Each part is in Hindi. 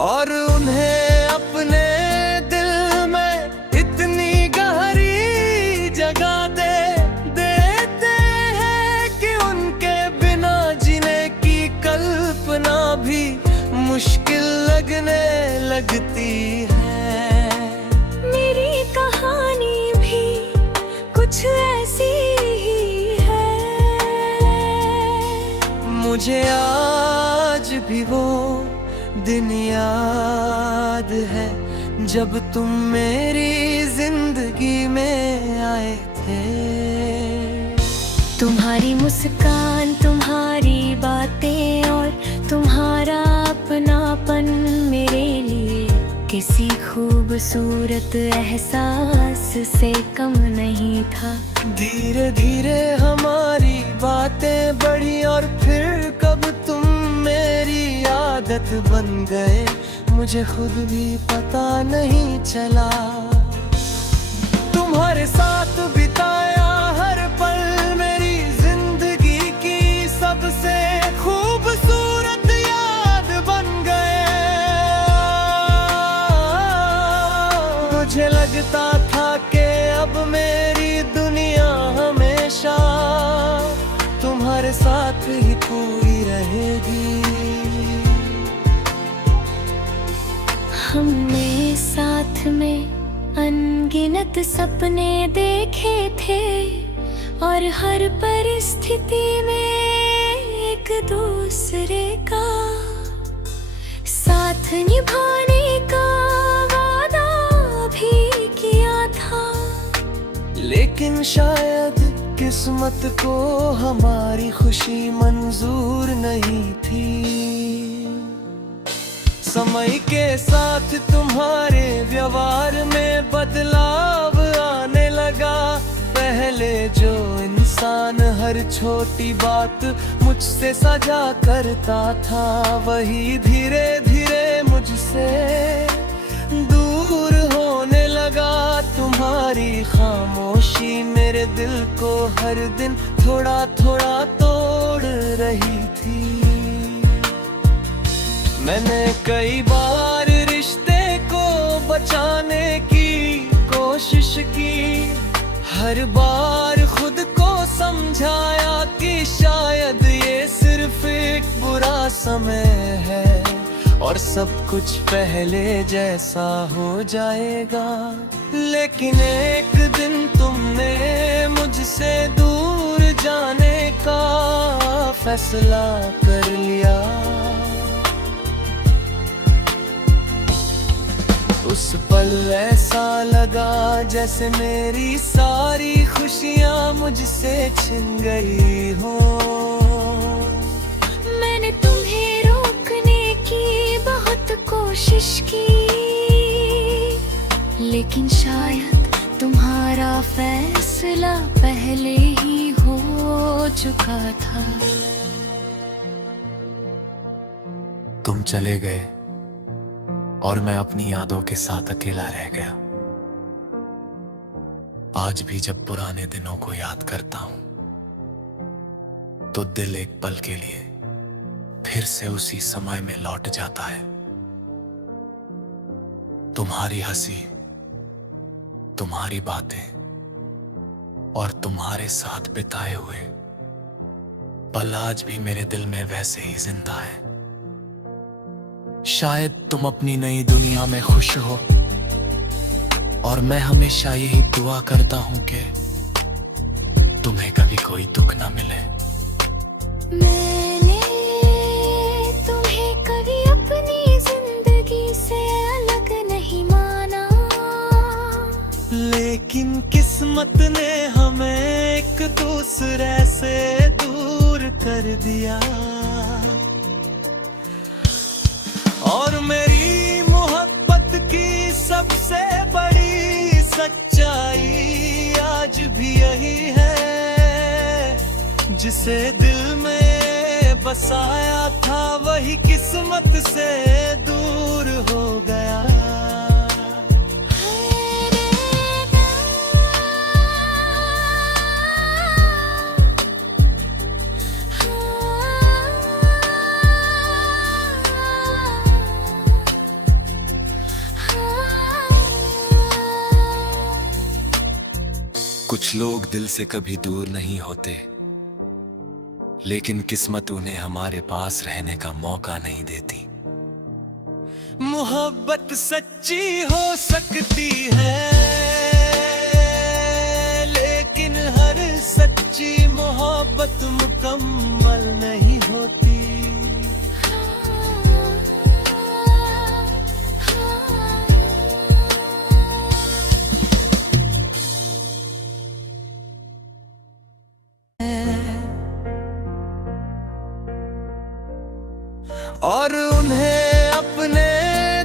और उन्हें अपने दिल में इतनी गहरी जगह देते हैं कि उनके बिना जीने की कल्पना भी मुश्किल लगने लगती है। मेरी कहानी भी कुछ ऐसी ही है। मुझे आज भी वो दिन याद है जब तुम मेरी जिंदगी में आए थे। तुम्हारी मुस्कान, तुम्हारी बातें और तुम्हारा अपनापन मेरे लिए किसी खूबसूरत एहसास से कम नहीं था। धीरे धीरे हमारी बातें बढ़ी और फिर कब तुम मेरी आदत बन गए, मुझे खुद भी पता नहीं चला। तुम्हारे साथ बिताया हर पल मेरी जिंदगी की सबसे खूबसूरत याद बन गए। मुझे लगता था कि अब मेरी दुनिया हमेशा तुम्हारे साथ ही पूरी रहेगी। हमने साथ में अनगिनत सपने देखे थे और हर परिस्थिति में एक दूसरे का साथ निभाने का वादा भी किया था। लेकिन शायद किस्मत को हमारी खुशी मंजूर नहीं थी। समय के साथ तुम्हारे व्यवहार में बदलाव आने लगा। पहले जो इंसान हर छोटी बात मुझसे साझा करता था, वही धीरे धीरे मुझसे दूर होने लगा। तुम्हारी खामोशी मेरे दिल को हर दिन थोड़ा थोड़ा तोड़ रही थी। मैंने कई बार रिश्ते को बचाने की कोशिश की, हर बार खुद को समझाया कि शायद ये सिर्फ एक बुरा समय है और सब कुछ पहले जैसा हो जाएगा। लेकिन एक दिन तुमने मुझसे दूर जाने का फैसला कर लिया। उस पल ऐसा लगा जैसे मेरी सारी खुशियाँ मुझसे छिन गई हो। मैंने तुम्हें रोकने की बहुत कोशिश की, लेकिन शायद तुम्हारा फैसला पहले ही हो चुका था। तुम चले गए और मैं अपनी यादों के साथ अकेला रह गया। आज भी जब पुराने दिनों को याद करता हूं तो दिल एक पल के लिए फिर से उसी समय में लौट जाता है। तुम्हारी हंसी, तुम्हारी बातें और तुम्हारे साथ बिताए हुए पल आज भी मेरे दिल में वैसे ही जिंदा है। शायद तुम अपनी नई दुनिया में खुश हो और मैं हमेशा यही दुआ करता हूं कि तुम्हें कभी कोई दुख ना मिले। मैंने तुम्हें कभी अपनी जिंदगी से अलग नहीं माना, लेकिन किस्मत ने हमें एक दूसरे से दूर कर दिया। और मेरी मोहब्बत की सबसे बड़ी सच्चाई आज भी यही है, जिसे दिल में बसाया था वही किस्मत से दूर हो गया। कुछ लोग दिल से कभी दूर नहीं होते, लेकिन किस्मत उन्हें हमारे पास रहने का मौका नहीं देती। मोहब्बत सच्ची हो सकती है, लेकिन हर सच्ची मोहब्बत मुकम्मल नहीं होती। और उन्हें अपने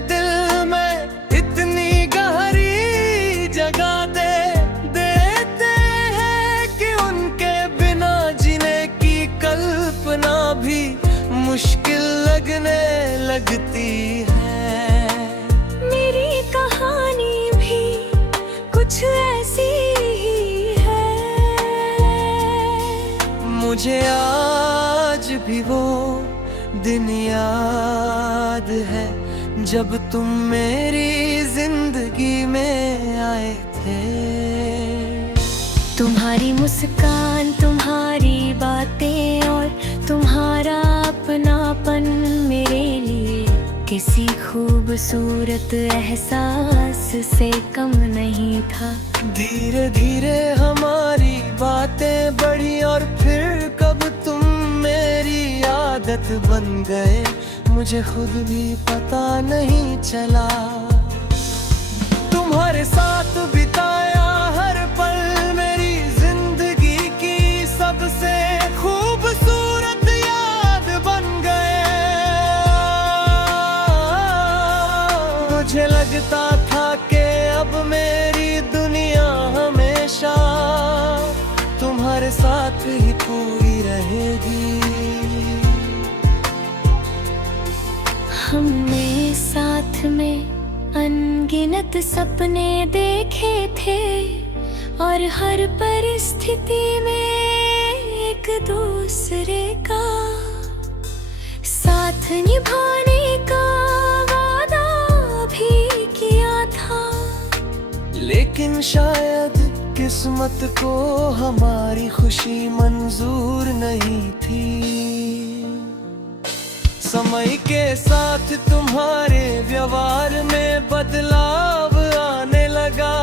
दिल में इतनी गहरी जगह देते हैं कि उनके बिना जीने की कल्पना भी मुश्किल लगने लगती है। मेरी कहानी भी कुछ ऐसी ही है। मुझे आज भी वो दिन याद है जब तुम मेरी जिंदगी में आए थे। तुम्हारी मुस्कान, तुम्हारी बातें और तुम्हारा अपनापन मेरे लिए किसी खूबसूरत एहसास से कम नहीं था। धीरे धीरे हमारी बातें बढ़ी और फिर कब तुम मेरी आदत बन गए, मुझे खुद भी पता नहीं चला। तुम्हारे साथ बिताया हर पल मेरी जिंदगी की सबसे खूबसूरत याद बन गए। मुझे लगता था कि अब मेरी दुनिया हमेशा तुम्हारे साथ ही पूरी रहेगी। हमने साथ में अनगिनत सपने देखे थे और हर परिस्थिति में एक दूसरे का साथ निभाने का वादा भी किया था। लेकिन शायद किस्मत को हमारी खुशी मंजूर नहीं थी। समय के साथ तुम्हारे व्यवहार में बदलाव आने लगा।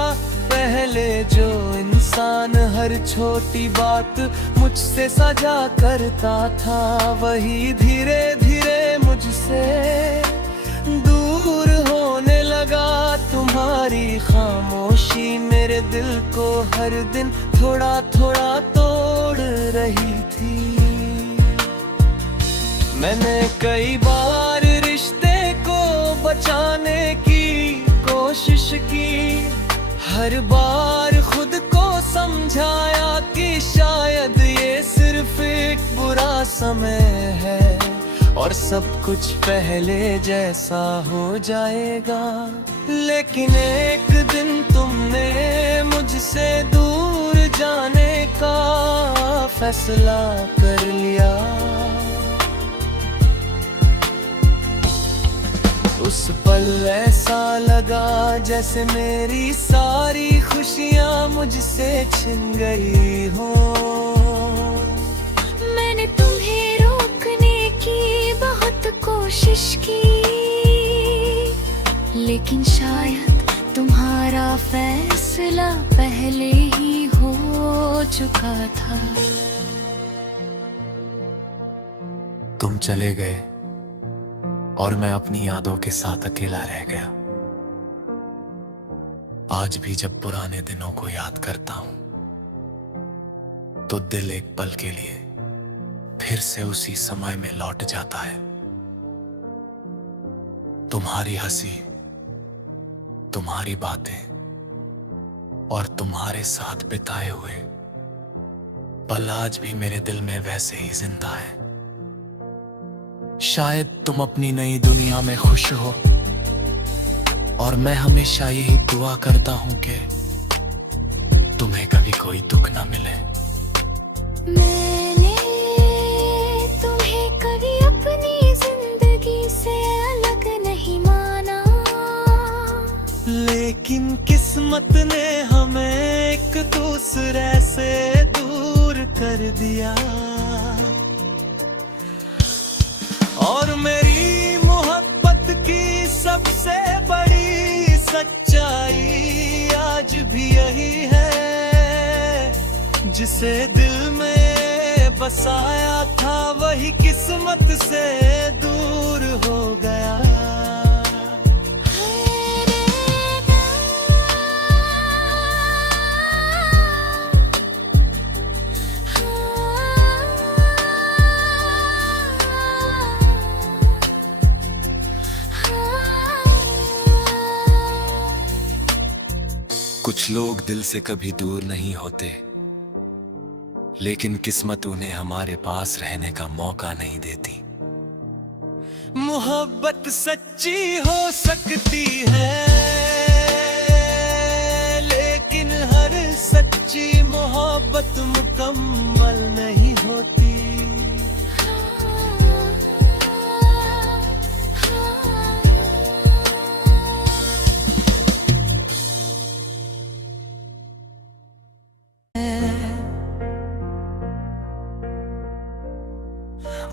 पहले जो इंसान हर छोटी बात मुझसे साझा करता था, वही धीरे धीरे मुझसे दूर होने लगा। तुम्हारी खामोशी मेरे दिल को हर दिन थोड़ा थोड़ा तोड़ रही थी। मैंने कई बार रिश्ते को बचाने की कोशिश की, हर बार खुद को समझाया कि शायद ये सिर्फ एक बुरा समय है और सब कुछ पहले जैसा हो जाएगा। लेकिन एक दिन तुमने मुझसे दूर जाने का फैसला कर लिया। उस पल ऐसा लगा जैसे मेरी सारी खुशियाँ मुझसे छिन गई हो। मैंने तुम्हें रोकने की बहुत कोशिश की, लेकिन शायद तुम्हारा फैसला पहले ही हो चुका था। तुम चले गए और मैं अपनी यादों के साथ अकेला रह गया। आज भी जब पुराने दिनों को याद करता हूं तो दिल एक पल के लिए फिर से उसी समय में लौट जाता है। तुम्हारी हंसी, तुम्हारी बातें और तुम्हारे साथ बिताए हुए पल आज भी मेरे दिल में वैसे ही जिंदा है। शायद तुम अपनी नई दुनिया में खुश हो और मैं हमेशा यही दुआ करता हूं कि तुम्हें कभी कोई दुख ना मिले। मैंने तुम्हें कभी अपनी जिंदगी से अलग नहीं माना, लेकिन किस्मत ने हमें एक दूसरे से दूर कर दिया। और मेरी मोहब्बत की सबसे बड़ी सच्चाई आज भी यही है, जिसे दिल में बसाया था वही किस्मत से दूर हो गया। कुछ लोग दिल से कभी दूर नहीं होते, लेकिन किस्मत उन्हें हमारे पास रहने का मौका नहीं देती। मोहब्बत सच्ची हो सकती है, लेकिन हर सच्ची मोहब्बत मुकम्मल नहीं होती।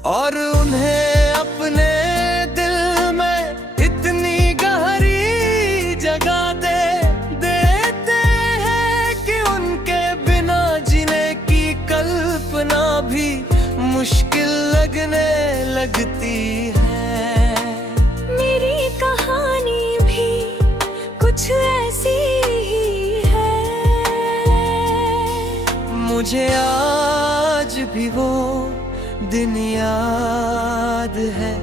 और उन्हें अपने दिल में इतनी गहरी जगह देते हैं कि उनके बिना जीने की कल्पना भी मुश्किल लगने लगती है। मेरी कहानी भी कुछ ऐसी ही है। मुझे आज भी वो दिन याद है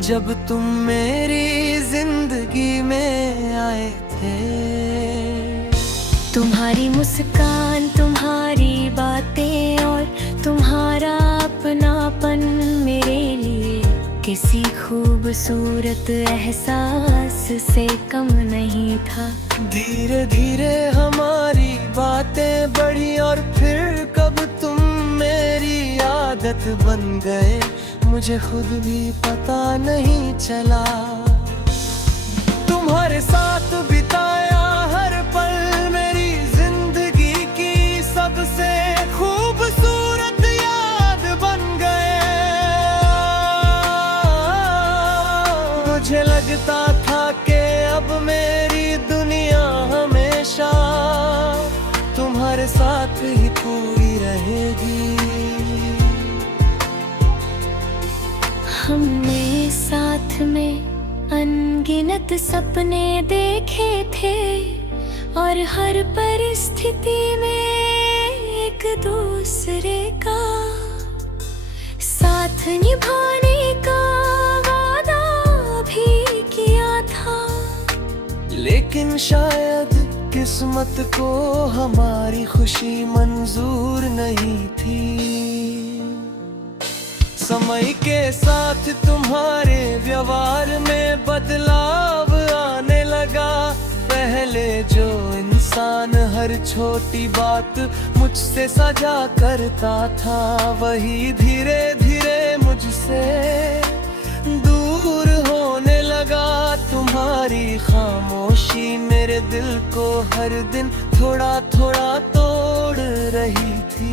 जब तुम मेरी जिंदगी में आए थे। तुम्हारी मुस्कान, तुम्हारी बातें और तुम्हारा अपनापन मेरे लिए किसी खूबसूरत एहसास से कम नहीं था। धीरे धीरे हमारी बातें बढ़ी और फिर कब तुम मेरी आदत बन गए, मुझे खुद भी पता नहीं चला। तुम्हारे साथ बिताया हर पल मेरी जिंदगी की सबसे खूबसूरत याद बन गए। मुझे लगता था कि अब मेरी दुनिया हमेशा तुम्हारे साथ ही पूरी रहेगी। हमने साथ में अनगिनत सपने देखे थे और हर परिस्थिति में एक दूसरे का साथ निभाने का वादा भी किया था। लेकिन शायद किस्मत को हमारी खुशी मंजूर नहीं थी। समय के साथ तुम्हारे व्यवहार में बदलाव आने लगा। पहले जो इंसान हर छोटी बात मुझसे साझा करता था, वही धीरे धीरे मुझसे दूर होने लगा। तुम्हारी खामोशी मेरे दिल को हर दिन थोड़ा थोड़ा तोड़ रही थी।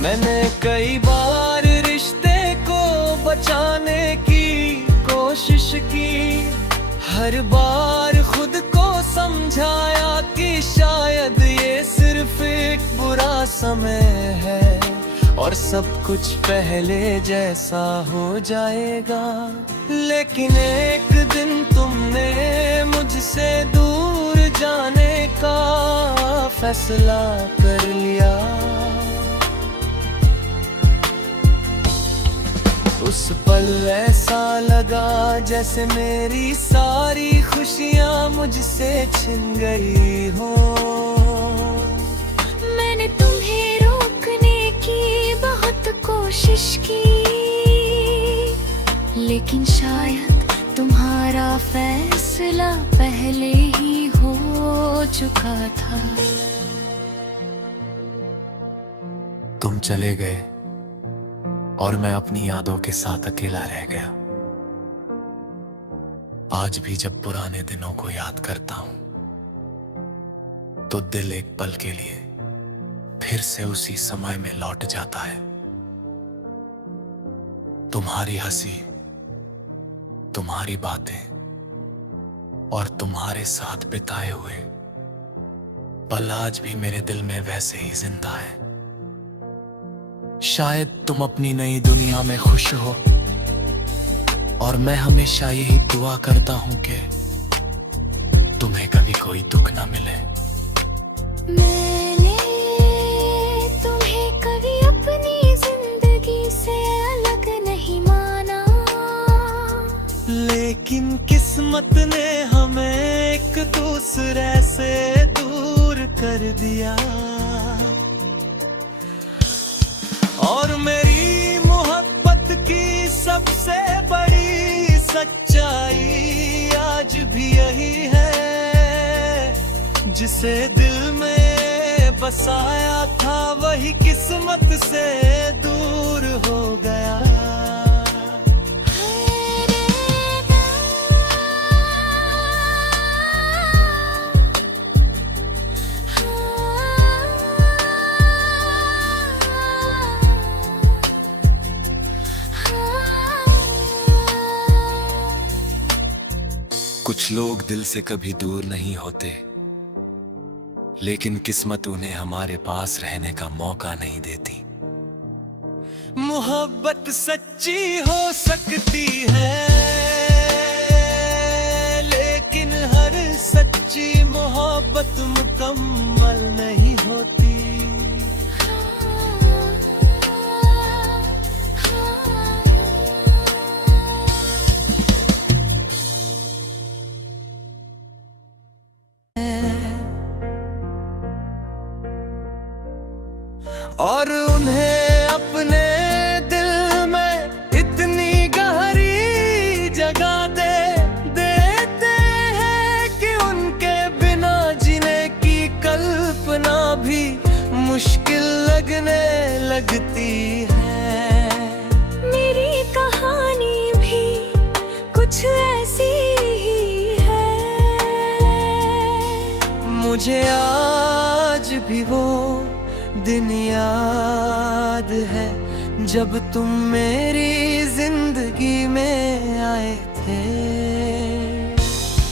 मैंने कई बार रिश्ते को बचाने की कोशिश की, हर बार खुद को समझाया कि शायद ये सिर्फ एक बुरा समय है और सब कुछ पहले जैसा हो जाएगा। लेकिन एक दिन तुमने मुझसे दूर जाने का फैसला कर लिया। उस पल ऐसा लगा जैसे मेरी सारी खुशियाँ मुझसे छिन गई हो। मैंने तुम्हें रोकने की बहुत कोशिश की, लेकिन शायद तुम्हारा फैसला पहले ही हो चुका था। तुम चले गए और मैं अपनी यादों के साथ अकेला रह गया। आज भी जब पुराने दिनों को याद करता हूं तो दिल एक पल के लिए फिर से उसी समय में लौट जाता है। तुम्हारी हंसी, तुम्हारी बातें और तुम्हारे साथ बिताए हुए पल आज भी मेरे दिल में वैसे ही जिंदा है। शायद तुम अपनी नई दुनिया में खुश हो और मैं हमेशा यही दुआ करता हूं कि तुम्हें कभी कोई दुख ना मिले। मैंने तुम्हें कभी अपनी जिंदगी से अलग नहीं माना, लेकिन किस्मत ने हमें एक दूसरे से दूर कर दिया। और मेरी मोहब्बत की सबसे बड़ी सच्चाई आज भी यही है, जिसे दिल में बसाया था वही किस्मत से दूर हो गया। कुछ लोग दिल से कभी दूर नहीं होते, लेकिन किस्मत उन्हें हमारे पास रहने का मौका नहीं देती। मोहब्बत सच्ची हो सकती है, लेकिन हर सच्ची मोहब्बत मुकम्मल नहीं होती। और उन्हें अपने दिल में इतनी गहरी जगह देते हैं कि उनके बिना जीने की कल्पना भी मुश्किल लगने लगती है। मेरी कहानी भी कुछ ऐसी ही है। मुझे आज भी वो दिन याद है जब तुम मेरी जिंदगी में आए थे।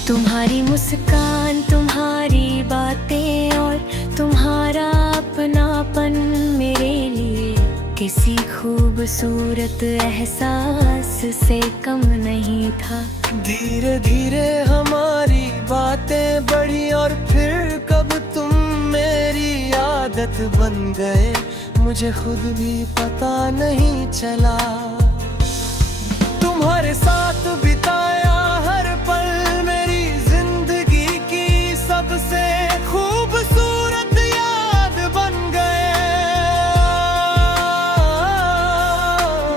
तुम्हारी मुस्कान, तुम्हारी बातें और तुम्हारा अपनापन मेरे लिए किसी खूबसूरत एहसास से कम नहीं था। धीरे धीरे हमारी बातें बढ़ी और फिर कब तुम मेरी आदत बन गए, मुझे खुद भी पता नहीं चला। तुम्हारे साथ बिताया हर पल मेरी जिंदगी की सबसे खूबसूरत याद बन गए।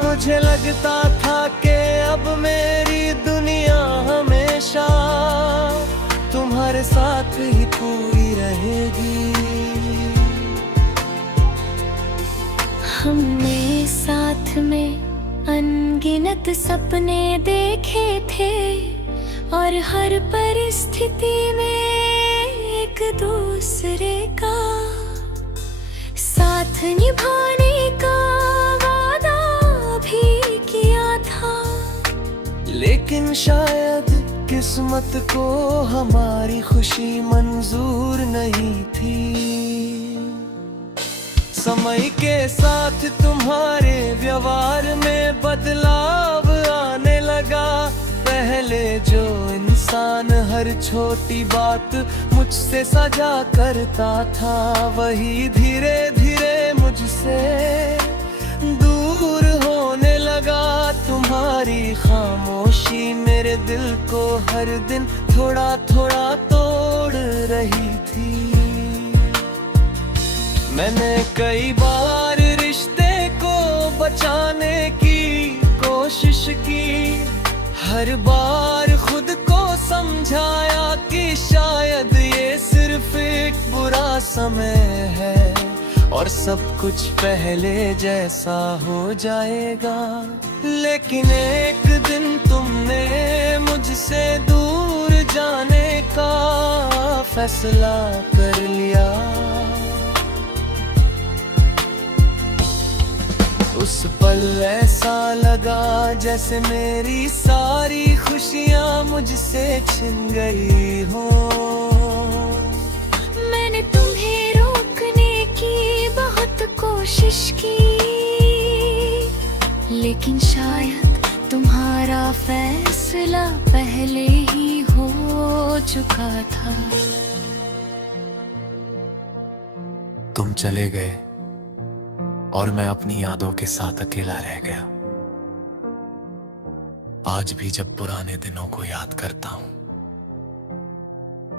मुझे लगता था कि अब मेरी दुनिया हमेशा तुम्हारे साथ ही पूरी रहेगी। हमने साथ में अनगिनत सपने देखे थे और हर परिस्थिति में एक दूसरे का साथ निभाने का वादा भी किया था। लेकिन शायद किस्मत को हमारी खुशी मंजूर नहीं थी। समय के साथ तुम्हारे व्यवहार में बदलाव आने लगा। पहले जो इंसान हर छोटी बात मुझसे साझा करता था, वही धीरे धीरे मुझसे दूर होने लगा। तुम्हारी खामोशी मेरे दिल को हर दिन थोड़ा थोड़ा तोड़ रही थी। मैंने कई बार रिश्ते को बचाने की कोशिश की, हर बार खुद को समझाया कि शायद ये सिर्फ एक बुरा समय है और सब कुछ पहले जैसा हो जाएगा। लेकिन एक दिन तुमने मुझसे दूर जाने का फैसला कर लिया। उस पल ऐसा लगा जैसे मेरी सारी खुशियाँ मुझसे छिन गई हो। मैंने तुम्हें रोकने की बहुत कोशिश की, लेकिन शायद तुम्हारा फैसला पहले ही हो चुका था। तुम चले गए और मैं अपनी यादों के साथ अकेला रह गया। आज भी जब पुराने दिनों को याद करता हूं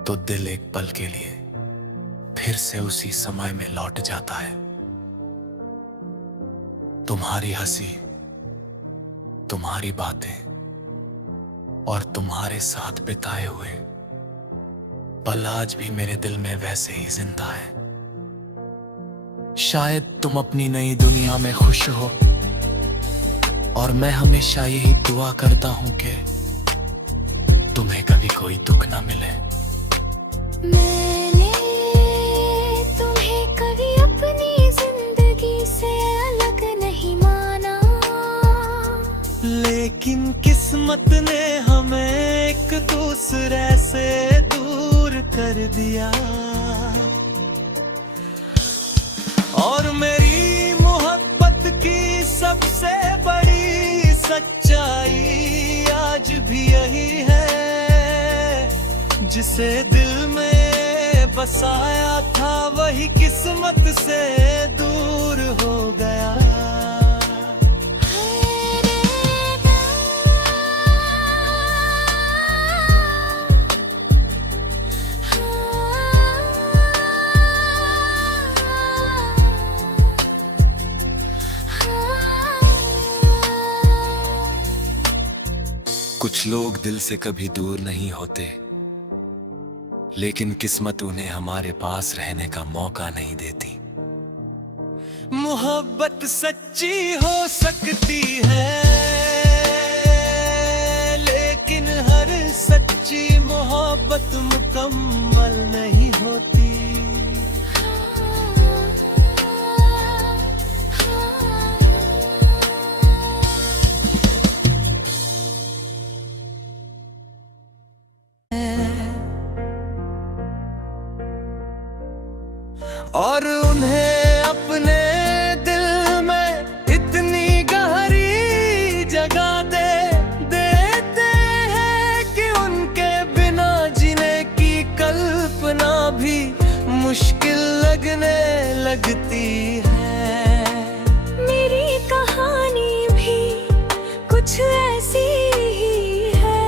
तो दिल एक पल के लिए फिर से उसी समय में लौट जाता है। तुम्हारी हंसी, तुम्हारी बातें और तुम्हारे साथ बिताए हुए पल आज भी मेरे दिल में वैसे ही जिंदा है। शायद तुम अपनी नई दुनिया में खुश हो और मैं हमेशा यही दुआ करता हूं कि तुम्हें कभी कोई दुख ना मिले। मैंने तुम्हें कभी अपनी जिंदगी से अलग नहीं माना, लेकिन किस्मत ने हमें एक दूसरे से दूर कर दिया। और मेरी मोहब्बत की सबसे बड़ी सच्चाई आज भी यही है, जिसे दिल में बसाया था वही किस्मत से दूर हो गया। कुछ लोग दिल से कभी दूर नहीं होते, लेकिन किस्मत उन्हें हमारे पास रहने का मौका नहीं देती। मोहब्बत सच्ची हो सकती है, लेकिन हर सच्ची मोहब्बत मुकम्मल नहीं होती। और उन्हें अपने दिल में इतनी गहरी जगह देते हैं कि उनके बिना जीने की कल्पना भी मुश्किल लगने लगती है। मेरी कहानी भी कुछ ऐसी ही है।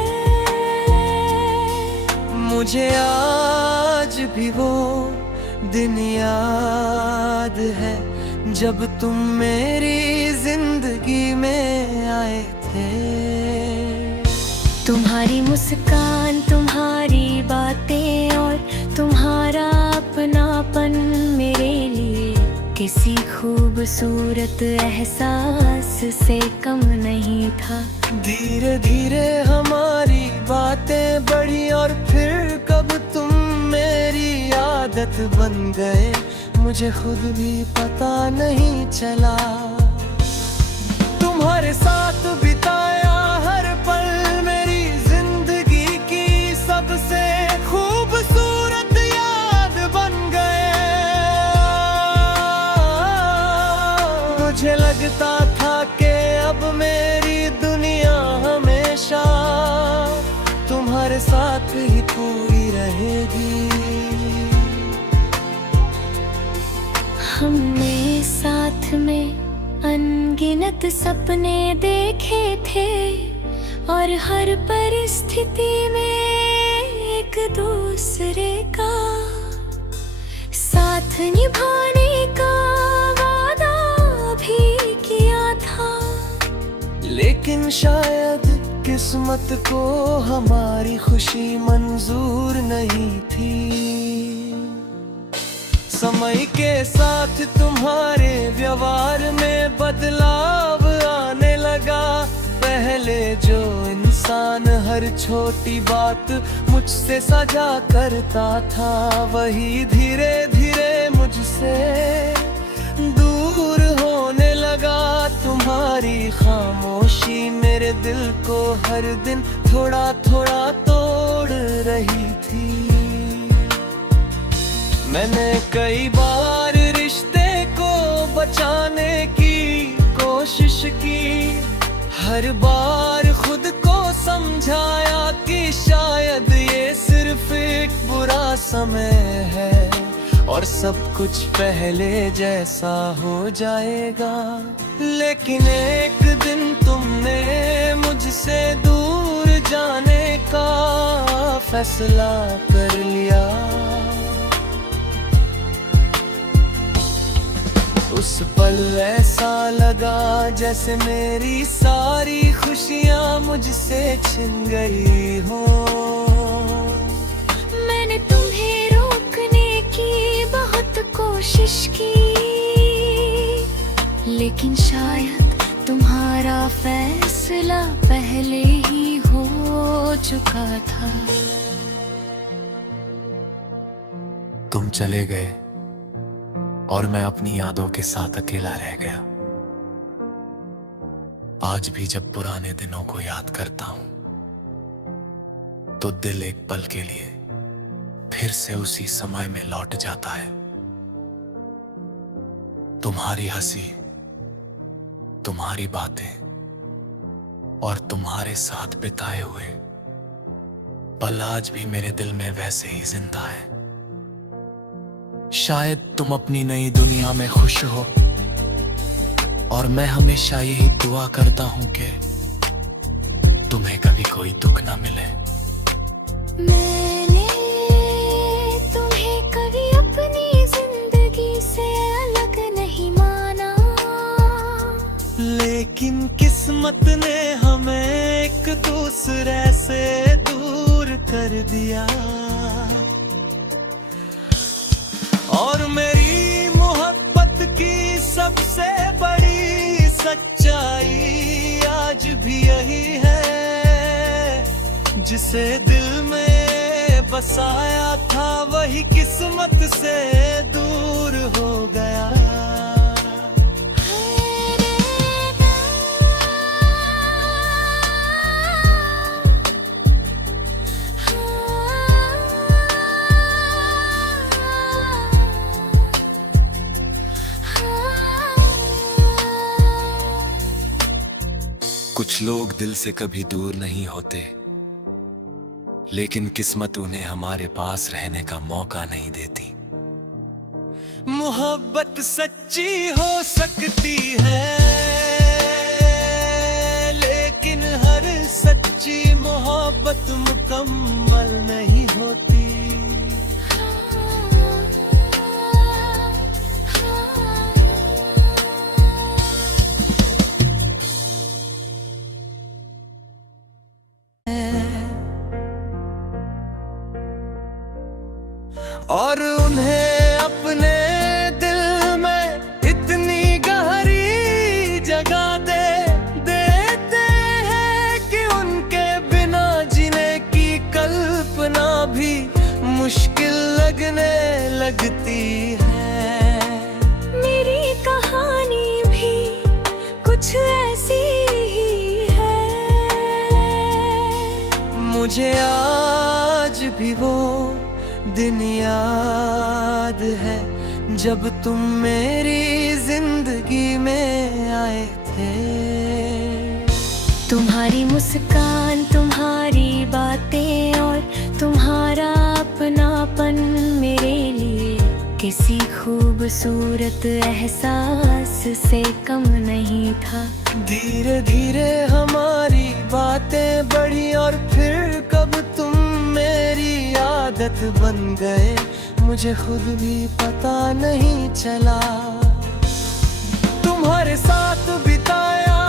मुझे आज भी वो दिन याद है जब तुम मेरी जिंदगी में आए थे। तुम्हारी मुस्कान, तुम्हारी बातें और तुम्हारा अपनापन मेरे लिए किसी खूबसूरत एहसास से कम नहीं था। धीरे धीरे हमारी बातें बढ़ी और फिर कब तुम मेरी आदत बन गए, मुझे खुद भी पता नहीं चला। तुम्हारे साथ बिताया हर पल मेरी जिंदगी की सबसे खूबसूरत याद बन गए। मुझे लगता था कि अब मेरी दुनिया हमेशा तुम्हारे साथ ही पूरी रहेगी। हमने साथ में अनगिनत सपने देखे थे और हर परिस्थिति में एक दूसरे का साथ निभाने का वादा भी किया था। लेकिन शायद किस्मत को हमारी खुशी मंजूर नहीं थी। समय के साथ तुम्हारे व्यवहार में बदलाव आने लगा। पहले जो इंसान इंसान हर छोटी बात मुझसे साझा करता था, वही धीरे धीरे मुझसे दूर होने लगा। तुम्हारी खामोशी मेरे दिल को हर दिन थोड़ा थोड़ा तोड़ रही थी। मैंने कई बार रिश्ते को बचाने की कोशिश की, हर बार खुद को समझाया कि शायद ये सिर्फ एक बुरा समय है और सब कुछ पहले जैसा हो जाएगा। लेकिन एक दिन तुमने मुझसे दूर जाने का फैसला कर लिया। उस पल ऐसा लगा जैसे मेरी सारी खुशियाँ मुझसे छिन गई हो। मैंने तुम्हें रोकने की बहुत कोशिश की, लेकिन शायद तुम्हारा फैसला पहले ही हो चुका था। तुम चले गए और मैं अपनी यादों के साथ अकेला रह गया। आज भी जब पुराने दिनों को याद करता हूं तो दिल एक पल के लिए फिर से उसी समय में लौट जाता है। तुम्हारी हंसी, तुम्हारी बातें और तुम्हारे साथ बिताए हुए पल आज भी मेरे दिल में वैसे ही जिंदा है। शायद तुम अपनी नई दुनिया में खुश हो और मैं हमेशा यही दुआ करता हूं कि तुम्हें कभी कोई दुख ना मिले। मैंने तुम्हें कभी अपनी जिंदगी से अलग नहीं माना, लेकिन किस्मत ने हमें एक दूसरे से दूर कर दिया। और मेरी मोहब्बत की सबसे बड़ी सच्चाई आज भी यही है, जिसे दिल में बसाया था वही किस्मत से दूर हो गया। कुछ लोग दिल से कभी दूर नहीं होते, लेकिन किस्मत उन्हें हमारे पास रहने का मौका नहीं देती। मोहब्बत सच्ची हो सकती है, लेकिन हर सच्ची मोहब्बत मुकम्मल नहीं होती। और उन्हें अपने दिल में इतनी गहरी जगह देते हैं कि उनके बिना जीने की कल्पना भी मुश्किल लगने लगती है। मेरी कहानी भी कुछ ऐसी ही है। मुझे आज भी वो दिन याद है जब तुम मेरी जिंदगी में आए थे। तुम्हारी मुस्कान, तुम्हारी बातें और तुम्हारा अपनापन मेरे लिए किसी खूबसूरत एहसास से कम नहीं था। धीरे धीरे हमारी बातें बढ़ी और फिर कब तुम मेरी आदत बन गए, मुझे खुद भी पता नहीं चला। तुम्हारे साथ बिताया